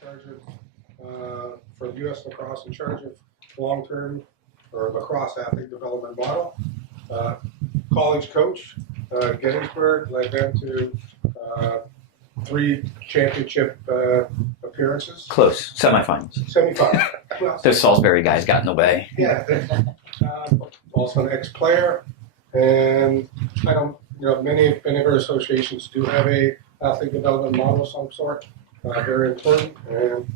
charge of, for U.S. Lacrosse, in charge of long-term or lacrosse athlete development model. College coach, Gettysburg, led them to 3 championship appearances. Close, semifinals. Semifinals. Well, Those Salisbury guys got in the way. yeah. Also an ex-player, and I don't, many of our associations do have a athlete development model of some sort. Very important, and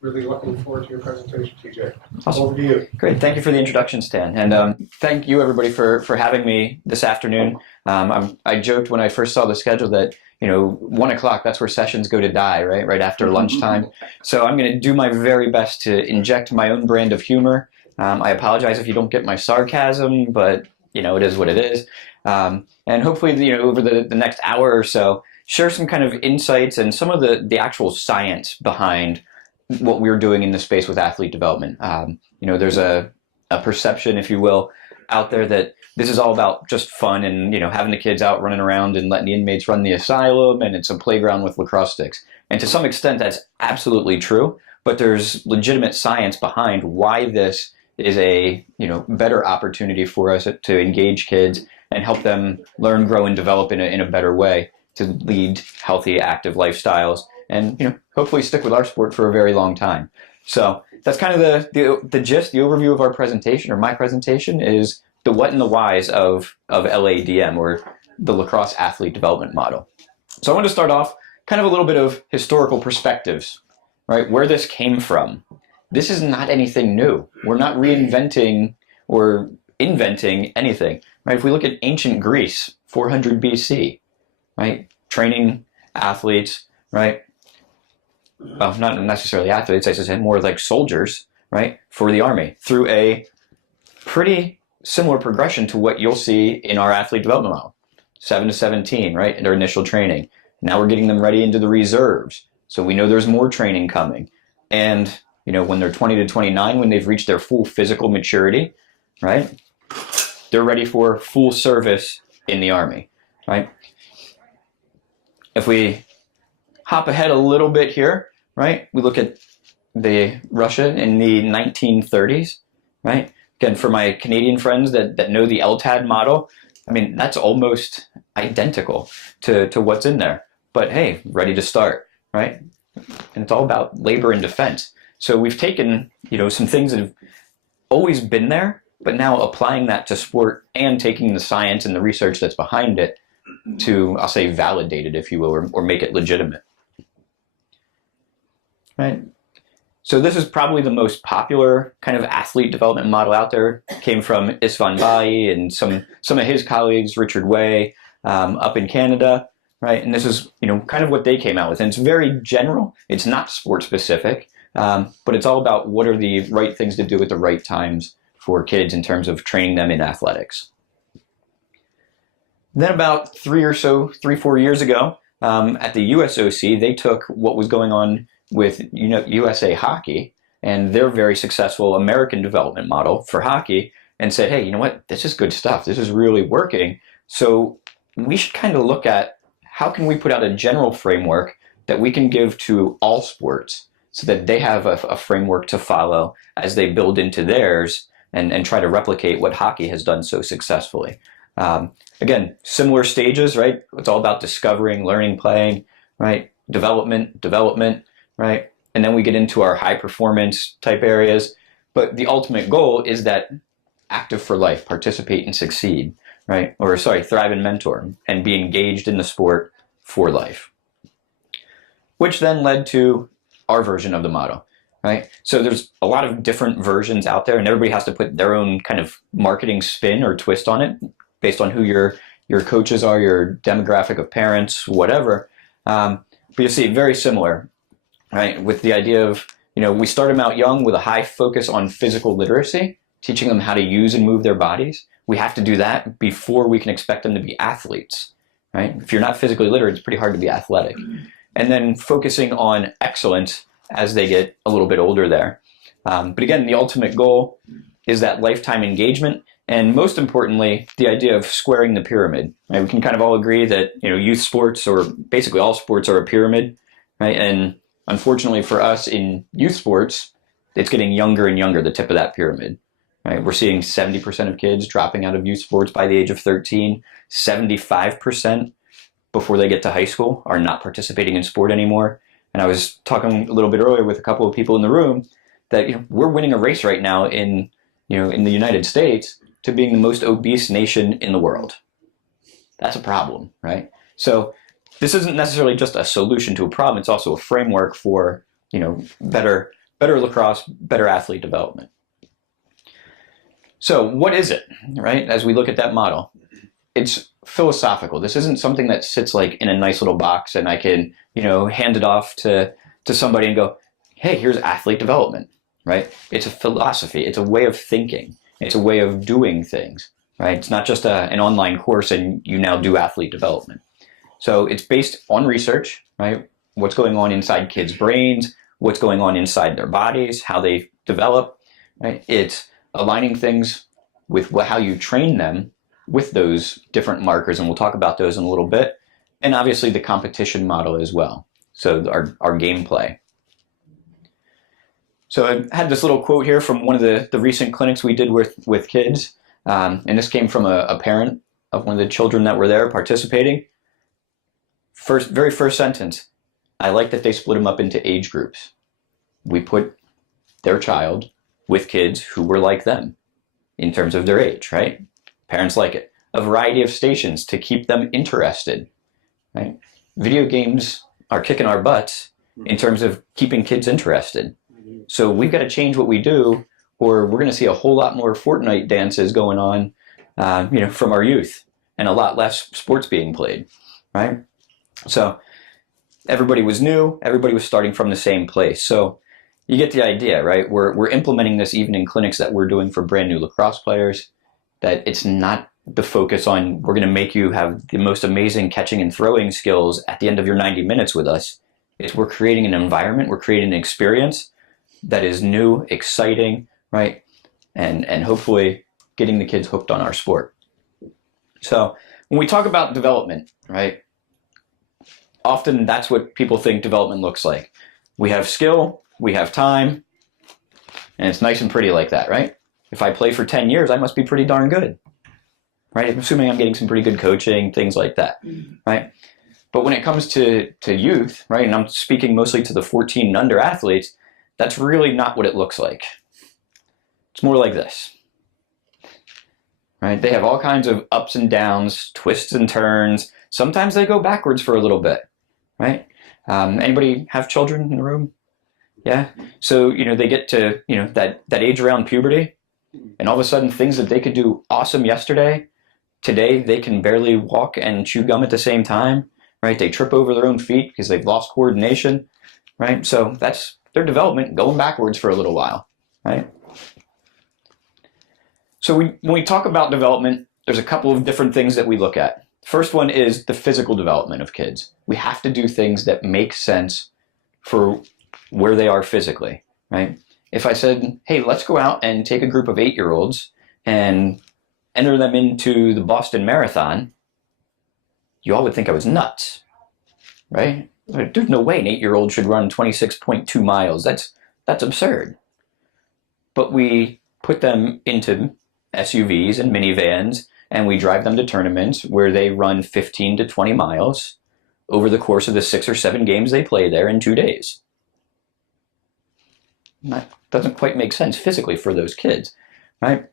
really looking forward to your presentation, TJ. Awesome. Over to you. Great, thank you for the introduction, Stan, and thank you everybody for having me this afternoon. I joked when I first saw the schedule that 1 o'clock, that's where sessions go to die, right after lunchtime. So I'm going to do my very best to inject my own brand of humor. I apologize if you don't get my sarcasm, but it is what it is. And hopefully, over the next hour or so, share some kind of insights and some of the actual science behind what we're doing in the space with athlete development. There's a perception, if you will, out there that this is all about just fun and having the kids out running around and letting the inmates run the asylum, and it's a playground with lacrosse sticks. And to some extent, that's absolutely true. But there's legitimate science behind why this is a better opportunity for us to engage kids and help them learn, grow, and develop in a better way to lead healthy, active lifestyles, and hopefully stick with our sport for a very long time. So that's kind of the gist, the overview of our presentation, or my presentation, is the what and the whys of LADM, or the Lacrosse Athlete Development Model. So I want to start off kind of a little bit of historical perspectives, right? Where this came from. This is not anything new. We're not reinventing or inventing anything, right? If we look at ancient Greece, 400 BC, right? Training athletes, right? Well, not necessarily athletes, I should say, more like soldiers, right? For the army, through a pretty similar progression to what you'll see in our athlete development model. 7 to 17, right? In their initial training. Now we're getting them ready into the reserves. So we know there's more training coming. And when they're 20 to 29, when they've reached their full physical maturity, right? They're ready for full service in the Army, right? If we hop ahead a little bit here, right? We look at Russia in the 1930s, right? Again, for my Canadian friends that know the LTAD model, I mean, that's almost identical to what's in there. But hey, ready to start, right? And it's all about labor and defense. So we've taken, some things that have always been there, but now applying that to sport and taking the science and the research that's behind it to, I'll say, validate it, if you will, or make it legitimate. Right? So this is probably the most popular kind of athlete development model out there. It came from Istvan Bai and some of his colleagues, Richard Way, up in Canada, right? And this is, kind of what they came out with. And it's very general. It's not sport specific. But it's all about what are the right things to do at the right times for kids in terms of training them in athletics. Then about 3-4 years ago, at the USOC, they took what was going on with USA Hockey and their very successful American development model for hockey and said, hey, you know what, this is good stuff. This is really working. So we should kind of look at how can we put out a general framework that we can give to all sports, so that they have a framework to follow as they build into theirs and try to replicate what hockey has done so successfully. Again, similar stages, right? It's all about discovering, learning, playing, right? Development, right? And then we get into our high performance type areas. But the ultimate goal is that active for life, participate and succeed, right? Or thrive and mentor and be engaged in the sport for life. Which then led to our version of the model, right? So there's a lot of different versions out there, and everybody has to put their own kind of marketing spin or twist on it based on who your coaches are, your demographic of parents, whatever. But you see very similar, right? With the idea of, we start them out young with a high focus on physical literacy, teaching them how to use and move their bodies. We have to do that before we can expect them to be athletes, right? If you're not physically literate, it's pretty hard to be athletic. And then focusing on excellence as they get a little bit older there. But again, the ultimate goal is that lifetime engagement, and most importantly, the idea of squaring the pyramid. Right? We can kind of all agree that youth sports, or basically all sports, are a pyramid, right? And unfortunately for us in youth sports, it's getting younger and younger, the tip of that pyramid. Right? We're seeing 70% of kids dropping out of youth sports by the age of 13, 75% before they get to high school are not participating in sport anymore. And I was talking a little bit earlier with a couple of people in the room that we're winning a race right now in the United States to being the most obese nation in the world. That's a problem, right? So this isn't necessarily just a solution to a problem. It's also a framework for better lacrosse, better athlete development. So what is it, right? As we look at that model, it's philosophical. This isn't something that sits like in a nice little box and I can, hand it off to somebody and go, hey, here's athlete development, right? It's a philosophy. It's a way of thinking. It's a way of doing things, right? It's not just an online course and you now do athlete development. So it's based on research, right? What's going on inside kids' brains, what's going on inside their bodies, how they develop, right? It's aligning things with how you train them with those different markers, and we'll talk about those in a little bit. And obviously the competition model as well. So our gameplay. So I had this little quote here from one of the recent clinics we did with kids. And this came from a parent of one of the children that were there participating. Very first sentence, I like that they split them up into age groups. We put their child with kids who were like them in terms of their age, right? Parents like it. A variety of stations to keep them interested, right? Video games are kicking our butts in terms of keeping kids interested. So we've got to change what we do, or we're going to see a whole lot more Fortnite dances going on, from our youth, and a lot less sports being played, right? So everybody was new. Everybody was starting from the same place. So you get the idea, right? We're implementing this even in clinics that we're doing for brand new lacrosse players, that it's not the focus on we're going to make you have the most amazing catching and throwing skills at the end of your 90 minutes with us. It's we're creating an environment, we're creating an experience that is new, exciting, right? And hopefully getting the kids hooked on our sport. So when we talk about development, right? Often that's what people think development looks like. We have skill, we have time, and it's nice and pretty like that, right? If I play for 10 years, I must be pretty darn good, right? I'm assuming I'm getting some pretty good coaching, things like that, right? But when it comes to youth, right, and I'm speaking mostly to the 14 and under athletes, that's really not what it looks like. It's more like this, right? They have all kinds of ups and downs, twists and turns. Sometimes they go backwards for a little bit, right? Anybody have children in the room? Yeah. So, they get to, that age around puberty, and all of a sudden things that they could do awesome yesterday, today they can barely walk and chew gum at the same time, right? They trip over their own feet because they've lost coordination, right? So that's their development going backwards for a little while, right? So when we talk about development, there's a couple of different things that we look at. First one is the physical development of kids. We have to do things that make sense for where they are physically, right? If I said, hey, let's go out and take a group of 8-year-olds and enter them into the Boston Marathon, you all would think I was nuts, right? There's no way an 8-year-old should run 26.2 miles. That's absurd. But we put them into SUVs and minivans, and we drive them to tournaments where they run 15 to 20 miles over the course of the 6 or 7 games they play there in 2 days. That doesn't quite make sense physically for those kids, right?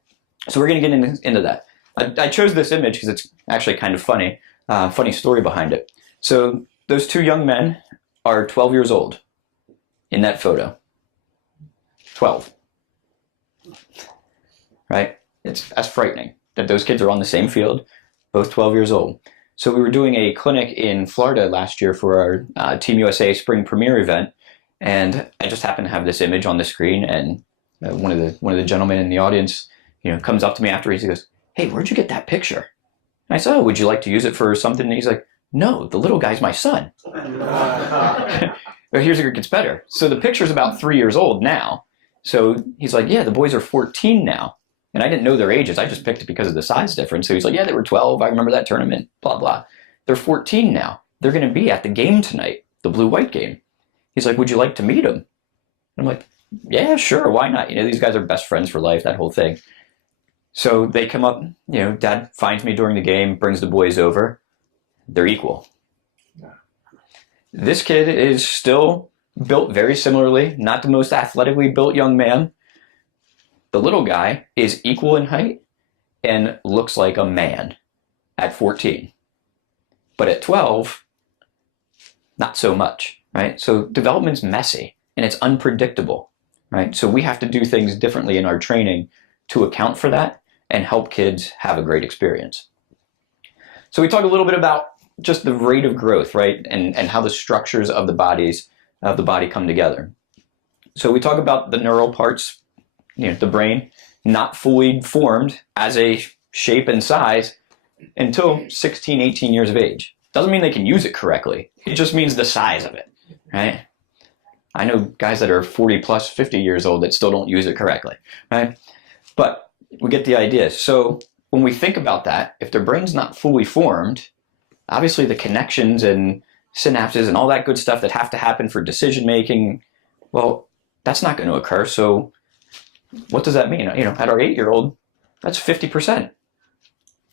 So we're going to get into that. I chose this image because it's actually kind of funny. Funny story behind it. So those 2 young men are 12 years old in that photo. 12. Right? That's frightening that those kids are on the same field, both 12 years old. So we were doing a clinic in Florida last year for our Team USA Spring Premiere event, and I just happened to have this image on the screen, and one of the gentlemen in the audience, comes up to me after he goes, "Hey, where'd you get that picture?" And I said, "Oh, would you like to use it for something?" And he's like, "No, the little guy's my son." But here's where it gets better. So the picture's about 3 years old now. So he's like, "Yeah, the boys are 14 now." And I didn't know their ages. I just picked it because of the size difference. So he's like, "Yeah, they were 12. I remember that tournament, blah, blah." They're 14 now. They're going to be at the game tonight, the blue-white game. He's like, would you like to meet him? And I'm like, yeah, sure, why not? You know, these guys are best friends for life, that whole thing. So they come up, you know, Dad finds me during the game, brings the boys over. They're equal. This kid is still built very similarly, not the most athletically built young man. The little guy is equal in height and looks like a man at 14. But at 12, not so much, right? So development's messy and it's unpredictable, right? So we have to do things differently in our training to account for that and help kids have a great experience. So we talk a little bit about just the rate of growth, right? And how the structures of the body come together. So we talk about the neural parts, you know, the brain, not fully formed as a shape and size until 16, 18 years of age. Doesn't mean they can use it correctly. It just means the size of it, right? I know guys that are 40 plus, 50 years old that still don't use it correctly, right? But we get the idea. So when we think about that, if their brain's not fully formed, obviously the connections and synapses and all that good stuff that have to happen for decision making, well, that's not going to occur. So what does that mean? You know, at our 8-year-old, that's 50%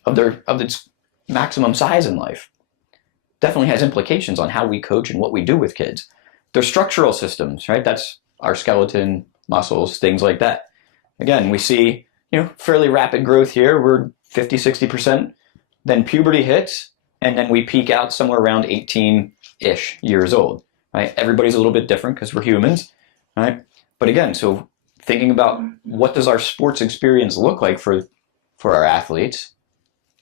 of its maximum size in life. Definitely has implications on how we coach and what we do with kids. Their structural systems, right? That's our skeleton, muscles, things like that. Again, we see, you know, fairly rapid growth here. We're 50, 60%. Then puberty hits, and then we peak out somewhere around 18-ish years old, right? Everybody's a little bit different because we're humans, right? But again, so thinking about what does our sports experience look like for our athletes,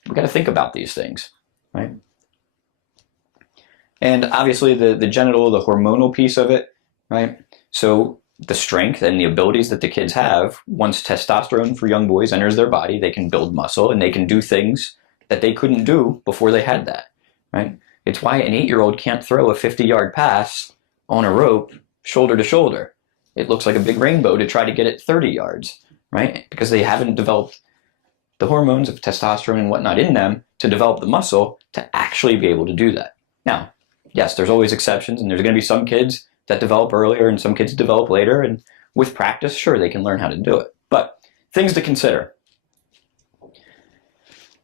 we got to think about these things, right? And obviously the genital, the hormonal piece of it, right? So the strength and the abilities that the kids have, once testosterone for young boys enters their body, they can build muscle and they can do things that they couldn't do before they had that, right? It's why an 8-year-old can't throw a 50-yard pass on a rope shoulder to shoulder. It looks like a big rainbow to try to get it 30 yards, right? Because they haven't developed the hormones of testosterone and whatnot in them to develop the muscle to actually be able to do that. Now, yes, there's always exceptions, and there's going to be some kids that develop earlier and some kids develop later, and with practice, sure, they can learn how to do it. But things to consider,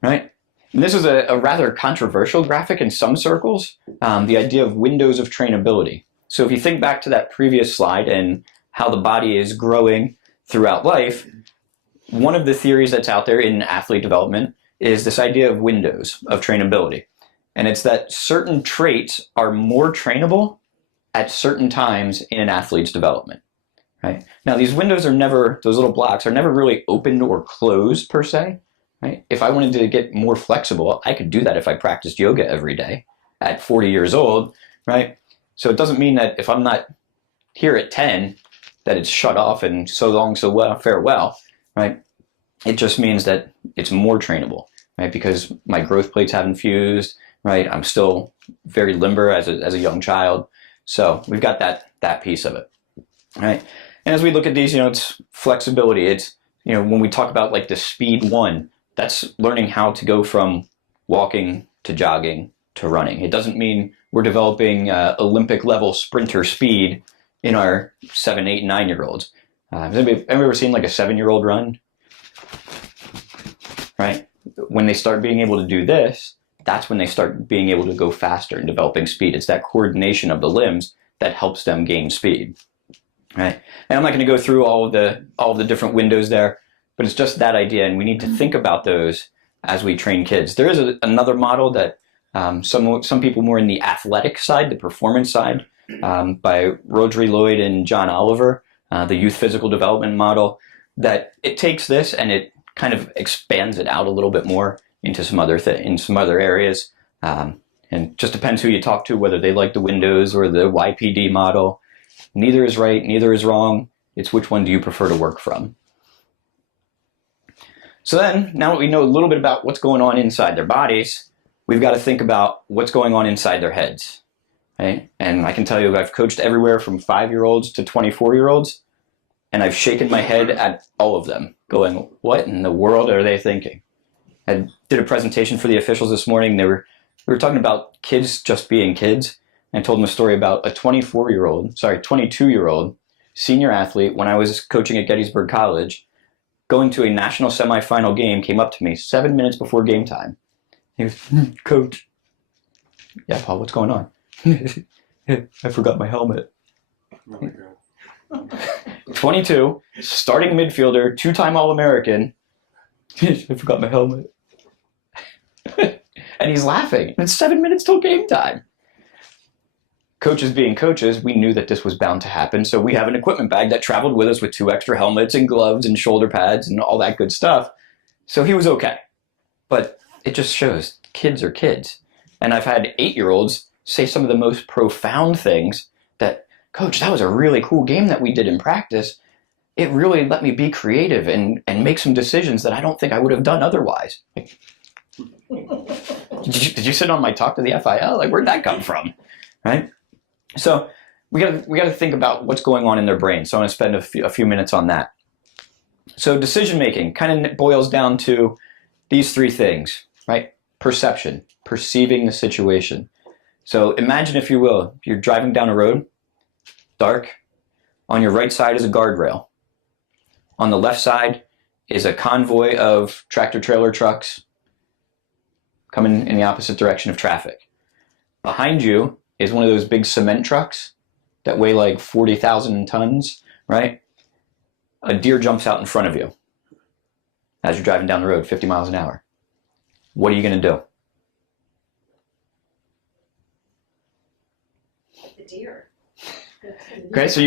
right? And this is a rather controversial graphic in some circles, the idea of windows of trainability. So if you think back to that previous slide and how the body is growing throughout life, one of the theories that's out there in athlete development is this idea of windows of trainability. And it's that certain traits are more trainable at certain times in an athlete's development, right? Now, these windows are never, those little blocks are never really opened or closed per se, right? If I wanted to get more flexible, I could do that if I practiced yoga every day at 40 years old, right? So it doesn't mean that if I'm not here at 10, that it's shut off and so long, so well, farewell, right? It just means that it's more trainable, right? Because my growth plates haven't fused, right? I'm still very limber as a young child. So we've got that piece of it, right? And as we look at these, you know, it's flexibility. It's, you know, when we talk about like the speed 1, that's learning how to go from walking to jogging to running. It doesn't mean we're developing Olympic level sprinter speed in our 7, 8, 9-year-olds. Have anybody ever seen like a 7-year-old run? Right? When they start being able to do this, that's when they start being able to go faster and developing speed. It's that coordination of the limbs that helps them gain speed, right? And I'm not going to go through all of the different windows there, but it's just that idea, and we need to think about those as we train kids. There is another model that some people more in the athletic side, the performance side, by Rodri Lloyd and John Oliver, the youth physical development model, that it takes this and it kind of expands it out a little bit more into some other areas, and just depends who you talk to, whether they like the windows or the YPD model. Neither is right, neither is wrong. It's which one do you prefer to work from. So then, now that we know a little bit about what's going on inside their bodies, we've got to think about what's going on inside their heads. Right? And I can tell you, I've coached everywhere from 5-year-olds to 24-year-olds, and I've shaken my head at all of them, going, what in the world are they thinking? I did a presentation for the officials this morning. We were talking about kids just being kids, and told him a story about a 22-year-old senior athlete when I was coaching at Gettysburg College, going to a national semifinal game, came up to me 7 minutes before game time. He was, Coach. Yeah, Paul, what's going on? I forgot my helmet. Oh my God. 22, starting midfielder, two-time All-American. I forgot my helmet. And he's laughing. It's 7 minutes till game time. Coaches being coaches, we knew that this was bound to happen, so we have an equipment bag that traveled with us with 2 extra helmets and gloves and shoulder pads and all that good stuff. So he was okay. But it just shows kids are kids. And I've had 8-year-olds say some of the most profound things that, Coach, that was a really cool game that we did in practice. It really let me be creative and make some decisions that I don't think I would have done otherwise. Like, did you sit on my talk to the FIL? Like, where'd that come from? Right? So we got to think about what's going on in their brain. So I'm going to spend a few minutes on that. So decision making kind of boils down to these 3 things, right? Perception, perceiving the situation. So imagine, if you will, you're driving down a road, dark. On your right side is a guardrail. On the left side is a convoy of tractor-trailer trucks coming in the opposite direction of traffic. Behind you is one of those big cement trucks that weigh like 40,000 tons, right? A deer jumps out in front of you as you're driving down the road 50 miles an hour. What are you going to do? The deer. Okay, so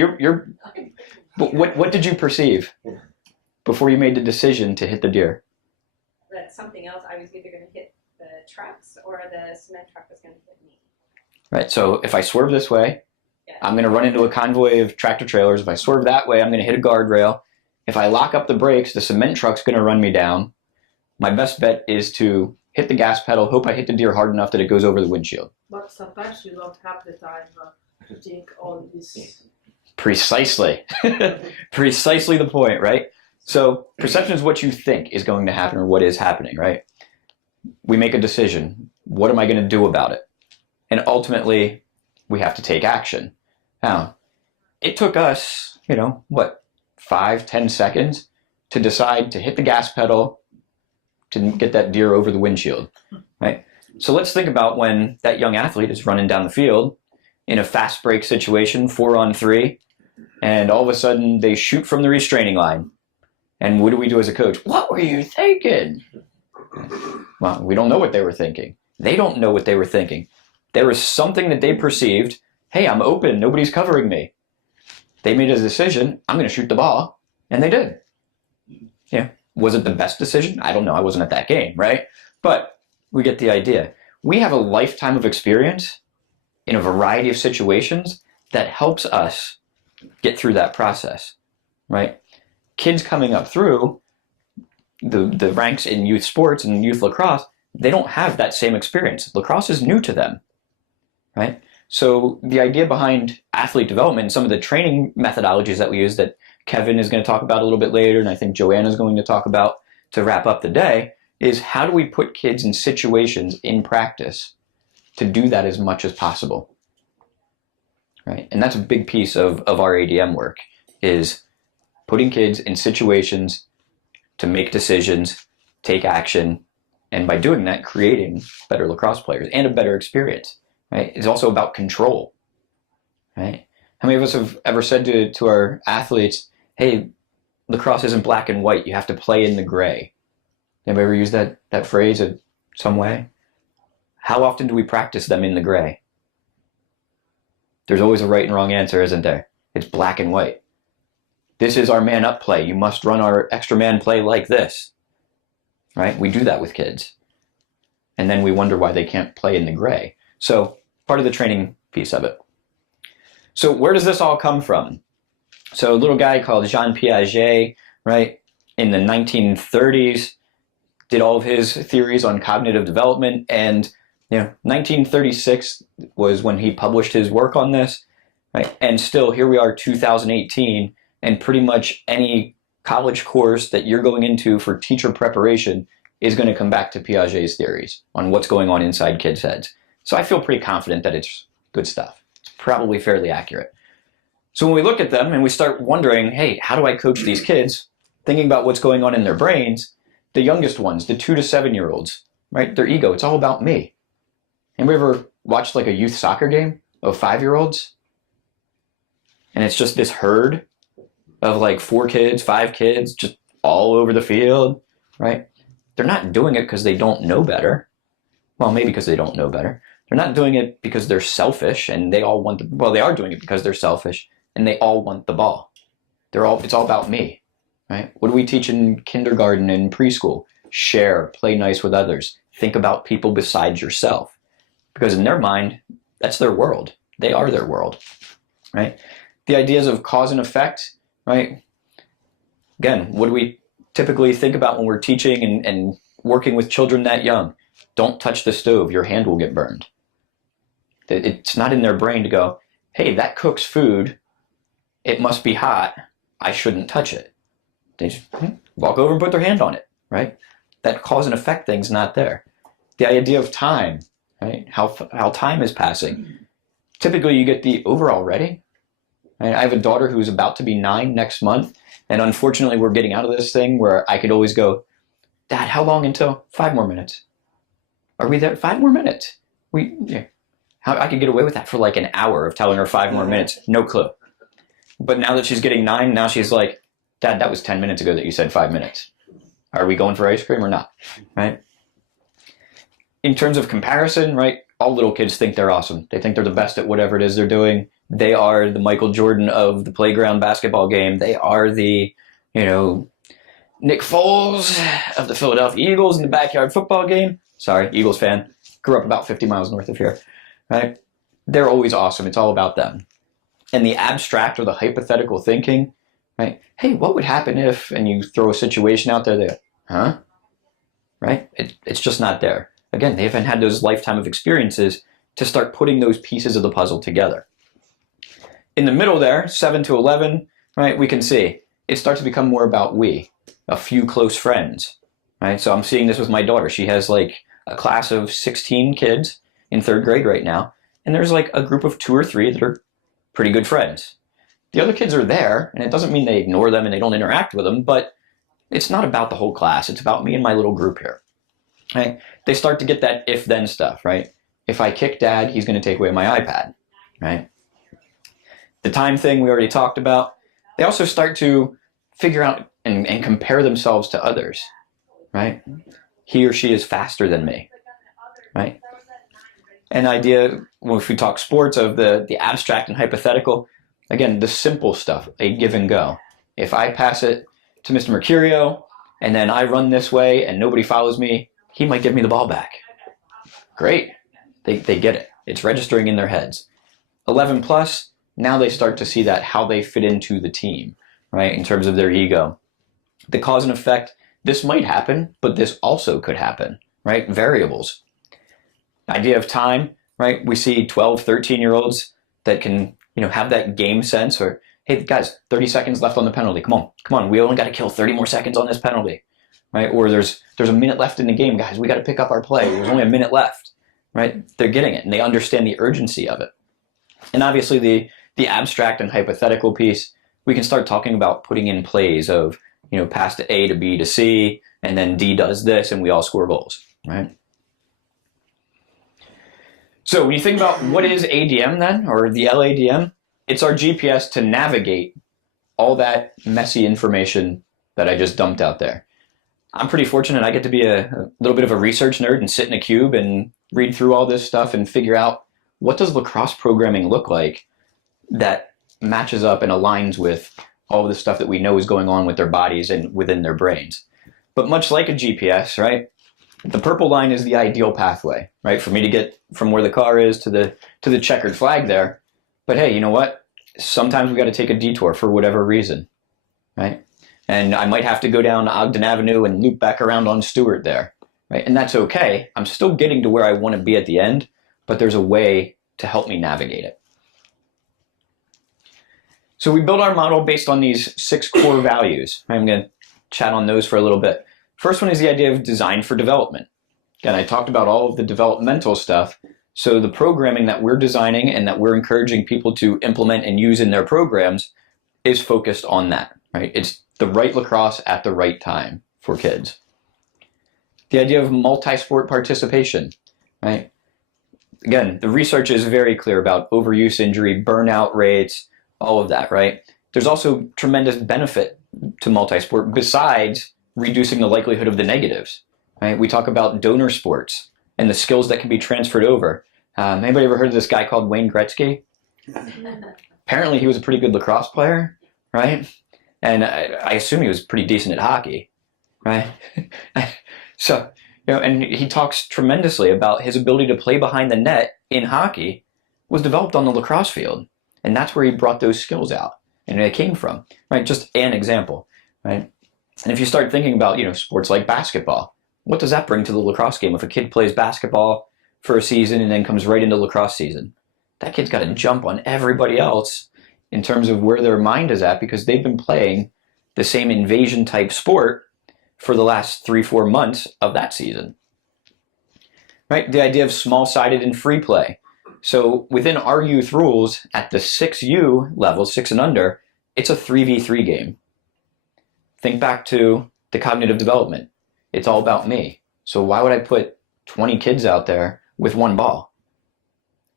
what did you perceive before you made the decision to hit the deer? That something else, I was either going to hit the trucks or the cement truck was going to hit me. Right, so if I swerve this way, Yeah. I'm going to run into a convoy of tractor trailers. If I swerve that way, I'm going to hit a guardrail. If I lock up the brakes, the cement truck's going to run me down. My best bet is to hit the gas pedal, hope I hit the deer hard enough that it goes over the windshield. But sometimes you don't have the time to think all this. Precisely. Precisely the point, right? So perception is what you think is going to happen or what is happening, right? We make a decision. What am I going to do about it? And ultimately, we have to take action. Now, it took us, 5-10 seconds to decide to hit the gas pedal to get that deer over the windshield, right? So let's think about when that young athlete is running down the field in a fast break situation, 4-on-3, and all of a sudden they shoot from the restraining line. And what do we do as a coach? What were you thinking? Well, we don't know what they were thinking. They don't know what they were thinking. There was something that they perceived. Hey, I'm open. Nobody's covering me. They made a decision. I'm going to shoot the ball. And they did. Yeah. Was it the best decision? I don't know. I wasn't at that game, right? But we get the idea. We have a lifetime of experience in a variety of situations that helps us get through that process, right? Kids coming up through the ranks in youth sports and youth lacrosse, they don't have that same experience. Lacrosse is new to them, right? So the idea behind athlete development and some of the training methodologies that we use that Kevin is going to talk about a little bit later, and I think Joanna is going to talk about to wrap up the day, is how do we put kids in situations in practice to do that as much as possible, right? And that's a big piece of our ADM work, is putting kids in situations to make decisions, take action, and by doing that, creating better lacrosse players and a better experience, right? It's also about control, right? How many of us have ever said to our athletes, hey, lacrosse isn't black and white, you have to play in the gray? Anybody ever used that phrase in some way? How often do we practice them in the gray? There's always a right and wrong answer, isn't there? It's black and white. This is our man up play. You must run our extra man play like this, right? We do that with kids. And then we wonder why they can't play in the gray. So part of the training piece of it. So where does this all come from? So a little guy called Jean Piaget, right, in the 1930s, did all of his theories on cognitive development. And 1936 was when he published his work on this, right? And still, here we are, 2018, and pretty much any college course that you're going into for teacher preparation is going to come back to Piaget's theories on what's going on inside kids' heads. So I feel pretty confident that it's good stuff. It's probably fairly accurate. So when we look at them and we start wondering, hey, how do I coach these kids? Thinking about what's going on in their brains, the youngest ones, the 2 to 7 year olds, right? Their ego, it's all about me. Anybody ever watched like a youth soccer game of 5-year-olds? And it's just this herd of like 4 kids, 5 kids, just all over the field, right? They're not doing it because they don't know better. Well, maybe because they don't know better. They're not doing it because they're selfish and they all want they are doing it because they're selfish and they all want the ball. It's all about me, right? What do we teach in kindergarten and preschool? Share, play nice with others. Think about people besides yourself. Because in their mind, that's their world. They are their world, right? The ideas of cause and effect, right? Again, what do we typically think about when we're teaching and working with children that young? Don't touch the stove, your hand will get burned. It's not in their brain to go, hey, that cooks food, it must be hot, I shouldn't touch it. They just walk over and put their hand on it, right? That cause and effect thing's not there. The idea of time, right? How time is passing. Typically you get the overall ready. Right? I have a daughter who's about to be 9 next month, and unfortunately we're getting out of this thing where I could always go, Dad, how long until? 5 more minutes. Are we there? 5 more minutes. I could get away with that for like an hour of telling her 5 more minutes. No clue. But now that she's getting 9, now she's like, Dad, that was 10 minutes ago that you said 5 minutes. Are we going for ice cream or not? Right? In terms of comparison, right? All little kids think they're awesome. They think they're the best at whatever it is they're doing. They are the Michael Jordan of the playground basketball game. They are the, Nick Foles of the Philadelphia Eagles in the backyard football game. Sorry, Eagles fan. Grew up about 50 miles north of here. Right? They're always awesome. It's all about them. And the abstract or the hypothetical thinking, right? Hey, what would happen if, and you throw a situation out there, huh? Right? It's just not there. Again, they haven't had those lifetime of experiences to start putting those pieces of the puzzle together. In the middle there, 7 to 11, right, we can see it starts to become more about we, a few close friends, right? So I'm seeing this with my daughter. She has like a class of 16 kids in 3rd grade right now, and there's like a group of 2 or 3 that are pretty good friends. The other kids are there, and it doesn't mean they ignore them and they don't interact with them, but it's not about the whole class. It's about me and my little group here. Right? They start to get that if-then stuff, right? If I kick Dad, he's going to take away my iPad, right? The time thing we already talked about. They also start to figure out and compare themselves to others, right? He or she is faster than me, right? An idea, well, if we talk sports, of the abstract and hypothetical, again, the simple stuff, a give and go. If I pass it to Mr. Mercurio and then I run this way and nobody follows me, he might give me the ball back. Great. They get it. It's registering in their heads. 11 plus, now they start to see that how they fit into the team, right? In terms of their ego. The cause and effect, this might happen, but this also could happen, right? Variables. Idea of time, right? We see 12, 13-year-olds that can, have that game sense or, hey, guys, 30 seconds left on the penalty. Come on. We only got to kill 30 more seconds on this penalty, right? Or there's a minute left in the game, guys. We got to pick up our play. There's only a minute left, right? They're getting it, and they understand the urgency of it. And obviously the abstract and hypothetical piece, we can start talking about putting in plays of, pass to A to B to C, and then D does this, and we all score goals, right? So when you think about what is ADM then, or the LADM, it's our GPS to navigate all that messy information that I just dumped out there. I'm pretty fortunate. I get to be a little bit of a research nerd and sit in a cube and read through all this stuff and figure out what does lacrosse programming look like that matches up and aligns with all of the stuff that we know is going on with their bodies and within their brains. But much like a GPS, right? The purple line is the ideal pathway, right? For me to get from where the car is to the checkered flag there. But hey, you know what? Sometimes we got to take a detour for whatever reason, right? And I might have to go down Ogden Avenue and loop back around on Stewart there, right? And that's okay. I'm still getting to where I want to be at the end, but there's a way to help me navigate it. So we build our model based on these 6 core values. I'm going to chat on those for a little bit. First one is the idea of design for development. Again, I talked about all of the developmental stuff. So the programming that we're designing and that we're encouraging people to implement and use in their programs is focused on that, right? It's the right lacrosse at the right time for kids. The idea of multi-sport participation, right? Again, the research is very clear about overuse injury, burnout rates, all of that, right? There's also tremendous benefit to multi-sport besides reducing the likelihood of the negatives, right? We talk about donor sports and the skills that can be transferred over. Anybody ever heard of this guy called Wayne Gretzky? Apparently he was a pretty good lacrosse player, right? And I assume he was pretty decent at hockey, right? So, and he talks tremendously about his ability to play behind the net in hockey was developed on the lacrosse field. And that's where he brought those skills out and it came from, right? Just an example, right? And if you start thinking about, sports like basketball, what does that bring to the lacrosse game? If a kid plays basketball for a season and then comes right into lacrosse season, that kid's got to jump on everybody else in terms of where their mind is at because they've been playing the same invasion type sport for the last 3-4 months of that season, right? The idea of small-sided and free play. So within our youth rules at the 6U level, 6 and under, it's a 3v3 game. Think back to the cognitive development. It's all about me. So why would I put 20 kids out there with one ball?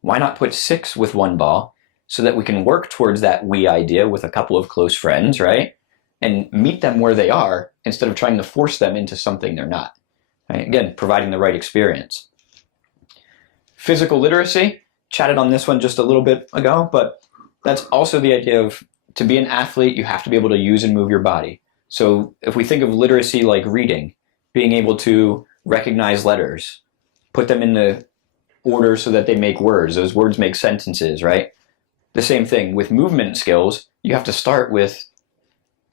Why not put 6 with one ball so that we can work towards that we idea with a couple of close friends, right? And meet them where they are instead of trying to force them into something they're not. Right? Again, providing the right experience. Physical literacy, chatted on this one just a little bit ago, but that's also the idea of to be an athlete, you have to be able to use and move your body. So if we think of literacy like reading, being able to recognize letters, put them in the order so that they make words, those words make sentences, right? The same thing with movement skills, you have to start with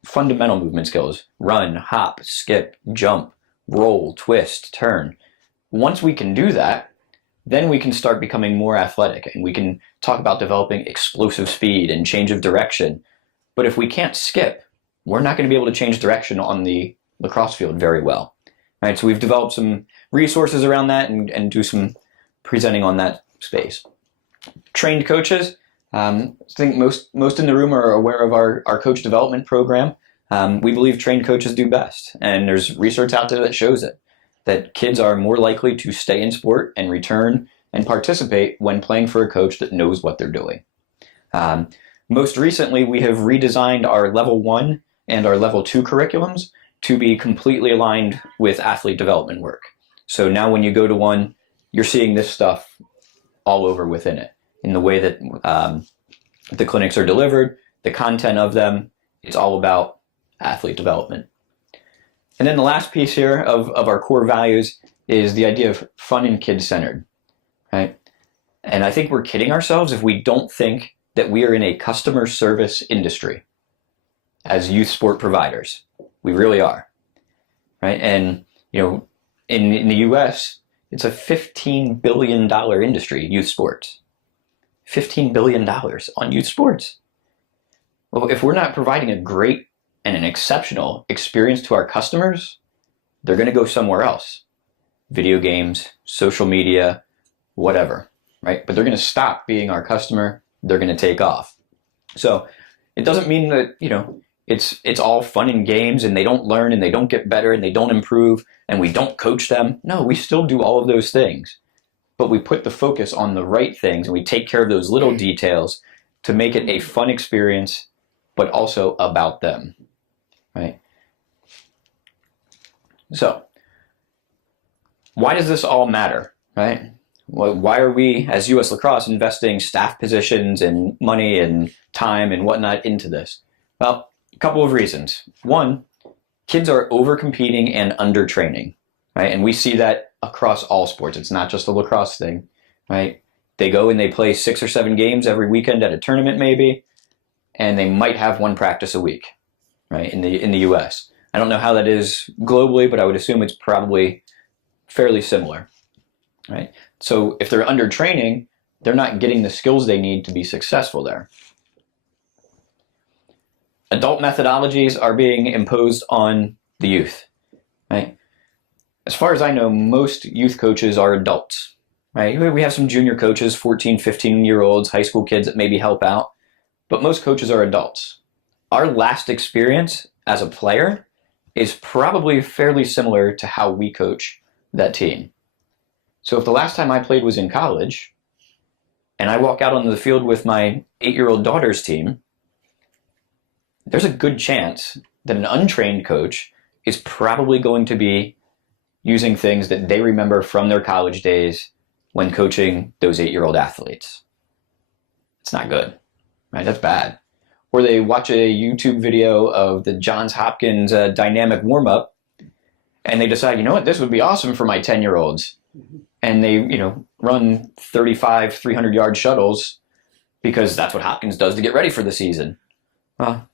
fundamental movement skills. Run, hop, skip, jump, roll, twist, turn. Once we can do that, then we can start becoming more athletic and we can talk about developing explosive speed and change of direction. But if we can't skip, we're not going to be able to change direction on the lacrosse field very well. Right? So we've developed some resources around that and do some presenting on that space. Trained coaches, I think most in the room are aware of our coach development program. We believe trained coaches do best, and there's research out there that shows it, that kids are more likely to stay in sport and return and participate when playing for a coach that knows what they're doing. Most recently, we have redesigned our level 1 and our level 2 curriculums to be completely aligned with athlete development work. So now when you go to one, you're seeing this stuff all over within it, in the way that the clinics are delivered, the content of them, it's all about athlete development. And then the last piece here of our core values is the idea of fun and kid-centered, right? And I think we're kidding ourselves if we don't think that we are in a customer service industry as youth sport providers. We really are, right? And, in the US, it's a $15 billion industry, youth sports. $15 billion on youth sports. Well, if we're not providing a great and an exceptional experience to our customers, they're going to go somewhere else. Video games, social media, whatever, right? But they're going to stop being our customer. They're going to take off. So it doesn't mean that, it's all fun and games and they don't learn and they don't get better and they don't improve and we don't coach them. No, we still do all of those things. But we put the focus on the right things and we take care of those little details to make it a fun experience, but also about them, right? So, why does this all matter, right? Well, why are we, as US Lacrosse, investing staff positions and money and time and whatnot into this? Well, a couple of reasons. One, kids are over-competing and under-training, right? And we see that across all sports. It's not just a lacrosse thing, right? They go and they play 6 or 7 games every weekend at a tournament maybe, and they might have 1 practice a week, right, in the US. I don't know how that is globally, but I would assume it's probably fairly similar, right? So if they're under training, they're not getting the skills they need to be successful there. Adult methodologies are being imposed on the youth, right? As far as I know, most youth coaches are adults, right? We have some junior coaches, 14, 15-year-olds, high school kids that maybe help out, but most coaches are adults. Our last experience as a player is probably fairly similar to how we coach that team. So if the last time I played was in college, and I walk out onto the field with my 8-year-old daughter's team, there's a good chance that an untrained coach is probably going to be using things that they remember from their college days when coaching those 8-year-old athletes. It's not good, right? That's bad. Or they watch a YouTube video of the Johns Hopkins dynamic warm-up, and they decide, you know what, this would be awesome for my 10-year-olds. And they, run 35, 300-yard shuttles because that's what Hopkins does to get ready for the season. Well,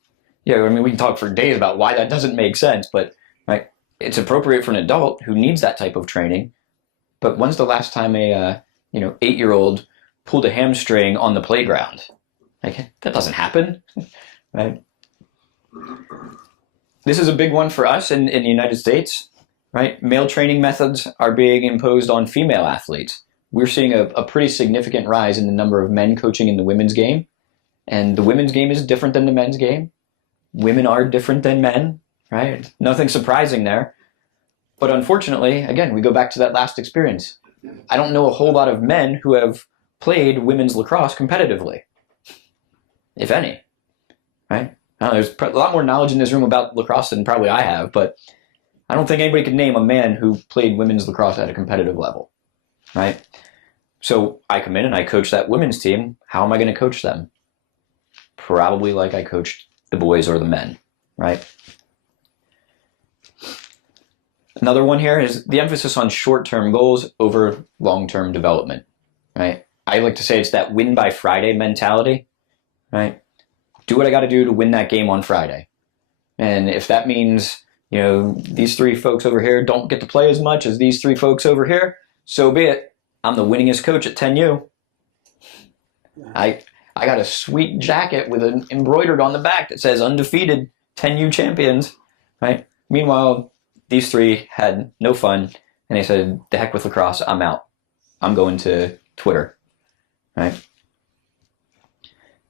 yeah, I mean, we can talk for days about why that doesn't make sense, but right, it's appropriate for an adult who needs that type of training. But when's the last time a 8-year-old pulled a hamstring on the playground? Like, that doesn't happen, right? This is a big one for us in the United States, right? Male training methods are being imposed on female athletes. We're seeing a pretty significant rise in the number of men coaching in the women's game. And the women's game is different than the men's game. Women are different than men, right? Nothing surprising there. But unfortunately, again, we go back to that last experience. I don't know a whole lot of men who have played women's lacrosse competitively, if any, right? I don't know, there's a lot more knowledge in this room about lacrosse than probably I have, but I don't think anybody could name a man who played women's lacrosse at a competitive level, right? So I come in and I coach that women's team. How am I going to coach them? Probably like I coached the boys or the men, right? Another one here is the emphasis on short-term goals over long-term development, right? I like to say it's that win by Friday mentality, right? Do what I got to do to win that game on Friday. And if that means, these 3 folks over here don't get to play as much as these 3 folks over here, so be it. I'm the winningest coach at 10U. I got a sweet jacket with an embroidered on the back that says undefeated 10U champions, right? Meanwhile, these 3 had no fun, and they said, the heck with lacrosse, I'm out. I'm going to Twitter, right?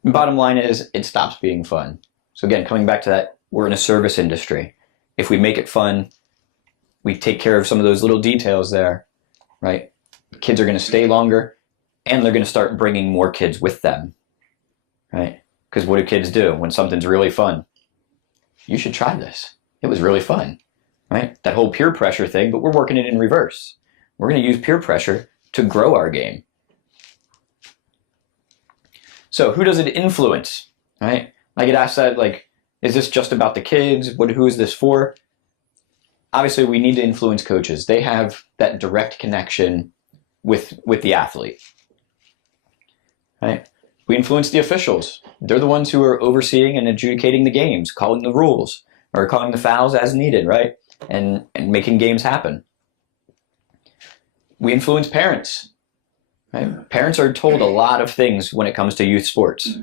And bottom line is, it stops being fun. So again, coming back to that, we're in a service industry. If we make it fun, we take care of some of those little details there, right? Kids are going to stay longer, and they're going to start bringing more kids with them, right? Because what do kids do when something's really fun? You should try this. It was really fun, right? That whole peer pressure thing, but we're working it in reverse. We're going to use peer pressure to grow our game. So who does it influence, right? I get asked that, like, is this just about the kids? Who is this for? Obviously, we need to influence coaches. They have that direct connection with the athlete, right? We influence the officials. They're the ones who are overseeing and adjudicating the games, calling the rules, or calling the fouls as needed, right? And making games happen. We influence parents, right? Parents are told a lot of things when it comes to youth sports,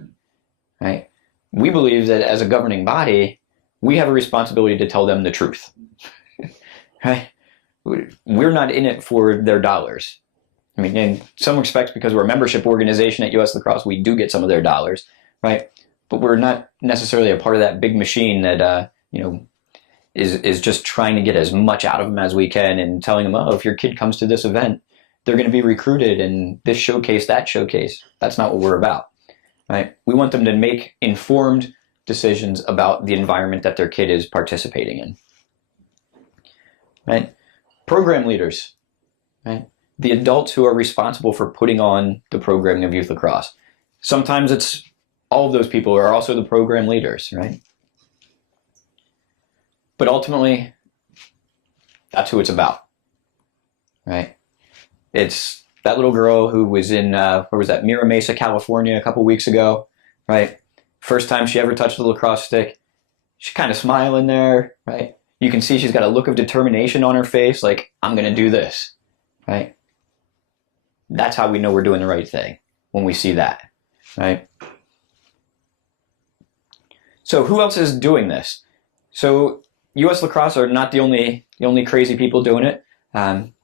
right? We believe that as a governing body, we have a responsibility to tell them the truth, right? We're not in it for their dollars. I mean, in some respects, because we're a membership organization at US Lacrosse, we do get some of their dollars, right? But we're not necessarily a part of that big machine that, is just trying to get as much out of them as we can and telling them, oh, if your kid comes to this event, they're going to be recruited and this showcase, that showcase. That's not what we're about, right? We want them to make informed decisions about the environment that their kid is participating in, right? Program leaders, right? The adults who are responsible for putting on the programming of youth lacrosse. Sometimes it's all of those people are also the program leaders, right? But ultimately, that's who it's about, right? It's that little girl who was in, where was that, Mira Mesa, California a couple weeks ago, right? First time she ever touched the lacrosse stick. She's kind of smiling there, right? You can see she's got a look of determination on her face, like, I'm going to do this, right? That's how we know we're doing the right thing, when we see that, right? So who else is doing this? So US Lacrosse are not the only crazy people doing it.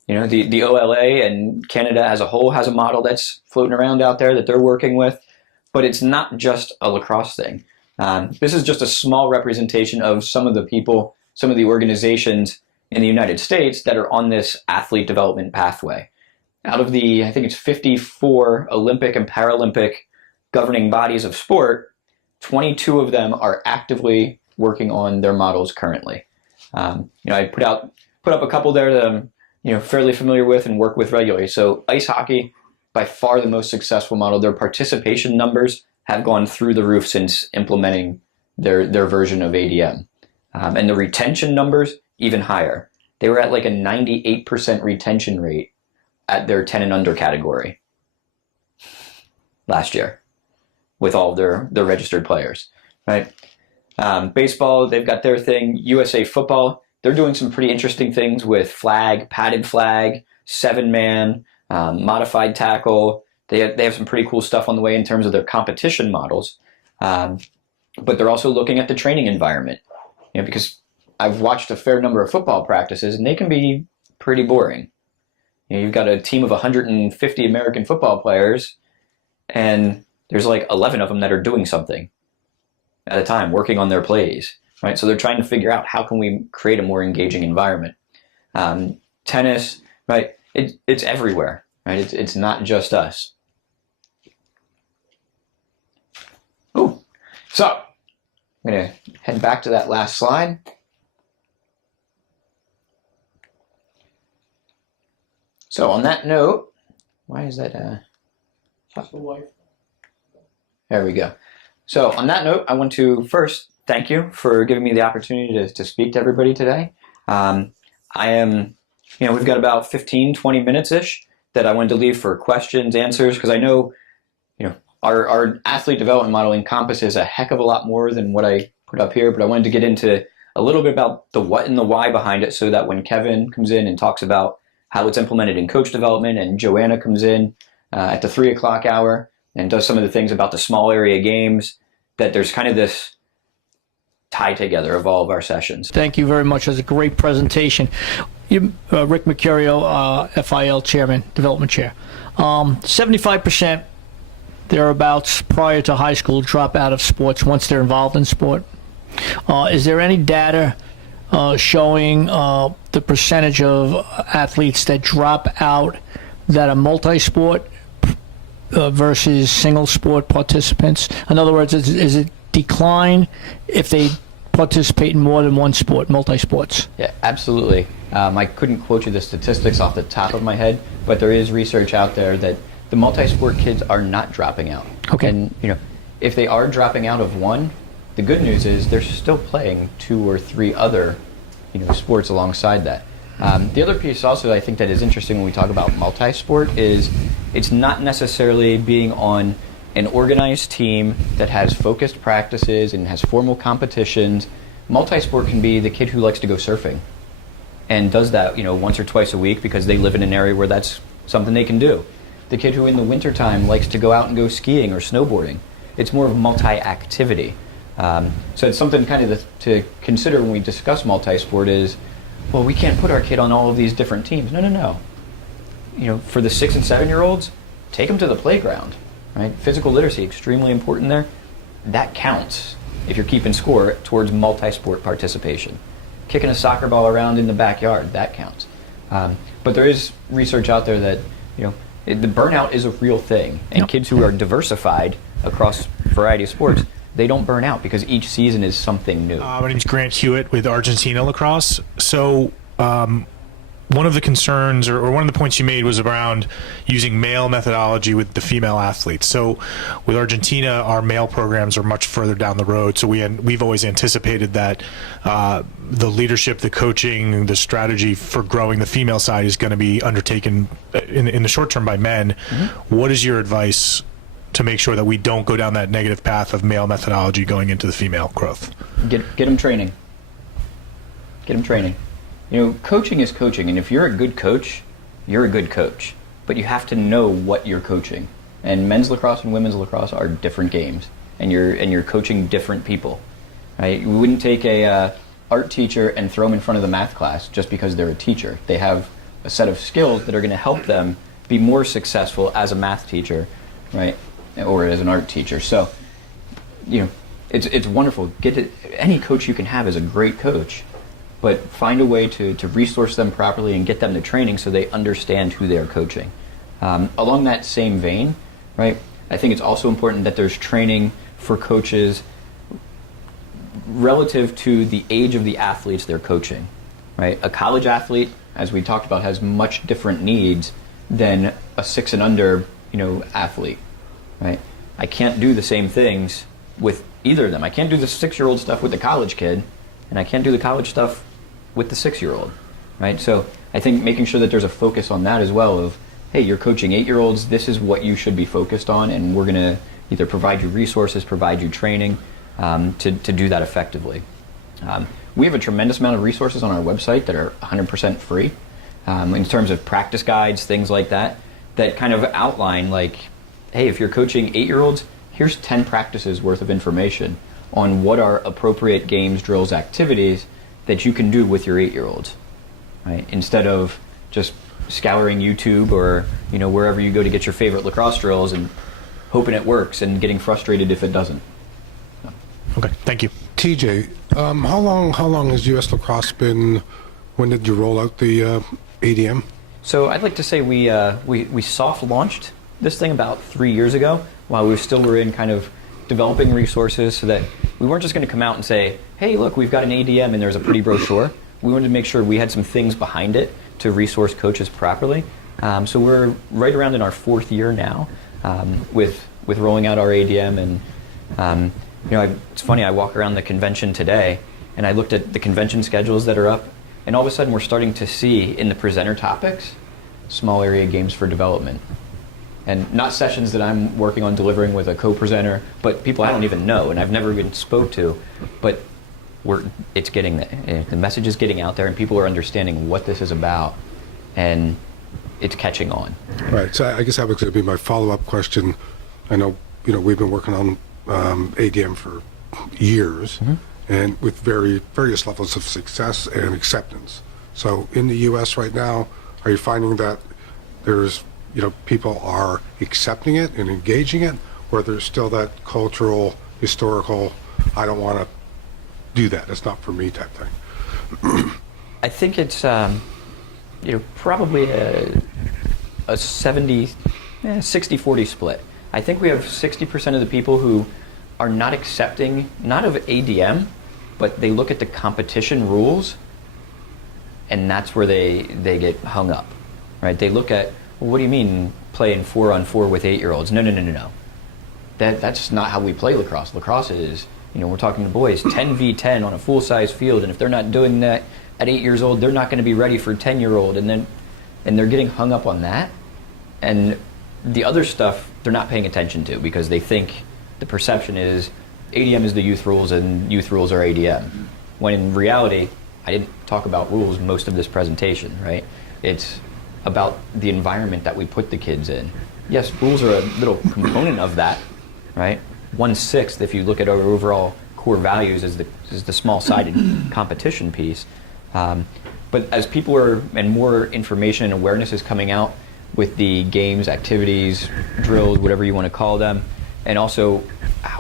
the OLA and Canada as a whole has a model that's floating around out there that they're working with, but it's not just a lacrosse thing. This is just a small representation of some of the people, some of the organizations in the United States that are on this athlete development pathway. Out of the, I think it's 54 Olympic and Paralympic governing bodies of sport, 22 of them are actively working on their models currently. I put up a couple there that I'm fairly familiar with and work with regularly. So ice hockey, by far the most successful model. Their participation numbers have gone through the roof since implementing their version of ADM. And the retention numbers, even higher. They were at like a 98% retention rate at their 10 and under category last year with all of their registered players, right? Baseball, they've got their thing. USA football, they're doing some pretty interesting things with flag, padded flag, 7-man, modified tackle. They have some pretty cool stuff on the way in terms of their competition models. But they're also looking at the training environment, because I've watched a fair number of football practices and they can be pretty boring. You've got a team of 150 American football players and there's like 11 of them that are doing something at a time, working on their plays, right? So they're trying to figure out how can we create a more engaging environment. Tennis, right? It's everywhere, right? It's not just us. Oh, so I'm going to head back to that last slide. So on that note, why is that? There we go. So on that note, I want to first thank you for giving me the opportunity to speak to everybody today. We've got about 15, 20 minutes-ish that I wanted to leave for questions, answers, because I know, our athlete development model encompasses a heck of a lot more than what I put up here, but I wanted to get into a little bit about the what and the why behind it so that when Kevin comes in and talks about how it's implemented in coach development and Joanna comes in at the 3 o'clock hour and does some of the things about the small area games, that there's kind of this tie together of all of our sessions. Thank you very much. It was a great presentation. Rick Mercurio, FIL Chairman, Development Chair. 75% thereabouts prior to high school drop out of sports once they're involved in sport. Is there any data showing the percentage of athletes that drop out that are multi-sport versus single sport participants? In other words, is it decline if they participate in more than one sport, multi-sports? Yeah, absolutely. I couldn't quote you the statistics off the top of my head, but there is research out there that the multi-sport kids are not dropping out. Okay. And if they are dropping out of one, the good news is they're still playing 2 or 3 other sports alongside that. The other piece also I think that is interesting when we talk about multi-sport is it's not necessarily being on an organized team that has focused practices and has formal competitions. Multi-sport can be the kid who likes to go surfing and does that once or twice a week because they live in an area where that's something they can do. The kid who in the wintertime likes to go out and go skiing or snowboarding. It's more of multi-activity. So it's something kind of to consider when we discuss multi-sport is, well, we can't put our kid on all of these different teams. No. For the 6 and 7-year-olds, take them to the playground, right? Physical literacy, extremely important there. That counts if you're keeping score towards multi-sport participation. Kicking a soccer ball around in the backyard, that counts. But there is research out there that, the burnout is a real thing. And kids who are diversified across a variety of sports, they don't burn out because each season is something new. My name's Grant Hewitt with Argentina Lacrosse. So one of the concerns or one of the points you made was around using male methodology with the female athletes. So with Argentina, our male programs are much further down the road. So we've always anticipated that the leadership, the coaching, the strategy for growing the female side is going to be undertaken in the short term by men. Mm-hmm. What is your advice to make sure that we don't go down that negative path of male methodology going into the female growth? Get them training. Get them training. Coaching is coaching, and if you're a good coach, you're a good coach. But you have to know what you're coaching. And men's lacrosse and women's lacrosse are different games, and you're coaching different people. Right? We wouldn't take a art teacher and throw them in front of the math class just because they're a teacher. They have a set of skills that are going to help them be more successful as a math teacher, right, or as an art teacher. So, it's wonderful. Any coach you can have is a great coach, but find a way to resource them properly and get them the training so they understand who they're coaching. Along that same vein, right, I think it's also important that there's training for coaches relative to the age of the athletes they're coaching, right? A college athlete, as we talked about, has much different needs than a 6 and under, athlete, right? I can't do the same things with either of them. I can't do the 6-year-old stuff with the college kid, and I can't do the college stuff with the 6-year-old, right? So I think making sure that there's a focus on that as well of, hey, you're coaching 8-year-olds, this is what you should be focused on, and we're going to either provide you resources, provide you training to do that effectively. We have a tremendous amount of resources on our website that are 100% free in terms of practice guides, things like that kind of outline like, hey, if you're coaching 8-year-olds, here's 10 practices worth of information on what are appropriate games, drills, activities that you can do with your 8-year-olds, right? Instead of just scouring YouTube or wherever you go to get your favorite lacrosse drills and hoping it works and getting frustrated if it doesn't. Okay, thank you. TJ, how long has U.S. Lacrosse been? When did you roll out the ADM? So I'd like to say we soft launched this thing about 3 years ago while we still were in kind of developing resources so that we weren't just going to come out and say, hey, look, we've got an ADM and there's a pretty brochure. We wanted to make sure we had some things behind it to resource coaches properly. So we're right around in our 4th year now with rolling out our ADM. And it's funny, I walk around the convention today and I looked at the convention schedules that are up, and all of a sudden we're starting to see in the presenter topics small area games for development. And not sessions that I'm working on delivering with a co-presenter, but people I don't even know and I've never even spoke to. But it's getting the message is getting out there, and people are understanding what this is about, and it's catching on. Right. So I guess that was going to be my follow-up question. I know we've been working on ADM for years, and with various levels of success and acceptance. So in the U.S. right now, are you finding that there's people are accepting it and engaging it, or there's still that cultural, historical, I don't want to do that, it's not for me type thing? I think it's probably a 60-40 split. I think we have 60% of the people who are not accepting, not of ADM, but they look at the competition rules, and that's where they get hung up, right? They look at, well, what do you mean playing 4-on-4 with 8-year-olds? No. That's not how we play lacrosse. Lacrosse is, we're talking to boys, 10v10 on a full-size field, and if they're not doing that at 8 years old, they're not going to be ready for 10-year-old, and they're getting hung up on that. And the other stuff they're not paying attention to because they think the perception is ADM is the youth rules and youth rules are ADM. When in reality, I didn't talk about rules most of this presentation, right? It's about the environment that we put the kids in. Yes, rules are a little component of that, right? 1/6, if you look at our overall core values, is the small-sided competition piece. But as people and more information and awareness is coming out with the games, activities, drills, whatever you want to call them, and also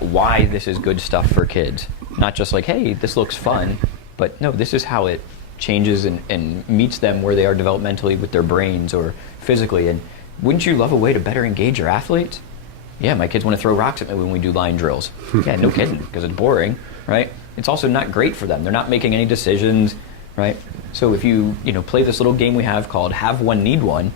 why this is good stuff for kids. Not just like, hey, this looks fun, but no, this is how it changes and meets them where they are developmentally with their brains or physically. And wouldn't you love a way to better engage your athletes? Yeah, my kids want to throw rocks at me when we do line drills. Yeah, no kidding, because it's boring, right? It's also not great for them. They're not making any decisions, right? So if you play this little game we have called Have One, Need One,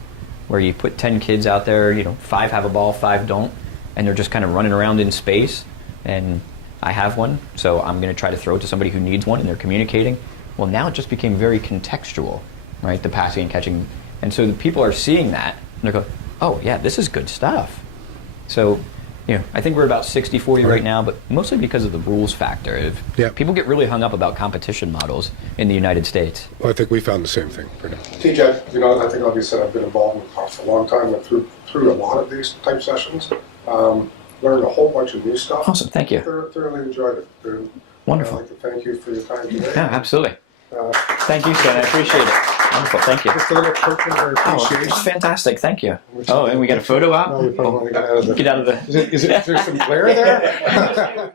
where you put 10 kids out there, 5 have a ball, 5 don't, and they're just kind of running around in space, and I have one, so I'm going to try to throw it to somebody who needs one, and they're communicating. Well, now it just became very contextual, right? The passing and catching. And so the people are seeing that, and they're going, oh, yeah, this is good stuff. So, I think we're about 60-40 right now, but mostly because of the rules factor. People get really hung up about competition models in the United States. Well, I think we found the same thing. TJ, I think like you said, I've been involved in lacrosse for a long time, went through a lot of these type sessions, learned a whole bunch of new stuff. Awesome, thank you. Thoroughly enjoyed it. Wonderful. I'd like to thank you for your time today. Yeah, absolutely. Thank you, Stan. I appreciate it. Wonderful. Thank you. Just a little token of our Oh, appreciation. it's fantastic. Thank you. Oh, and we got a photo op? No, we probably want to get out of the. Get out of the. Is there some glare there?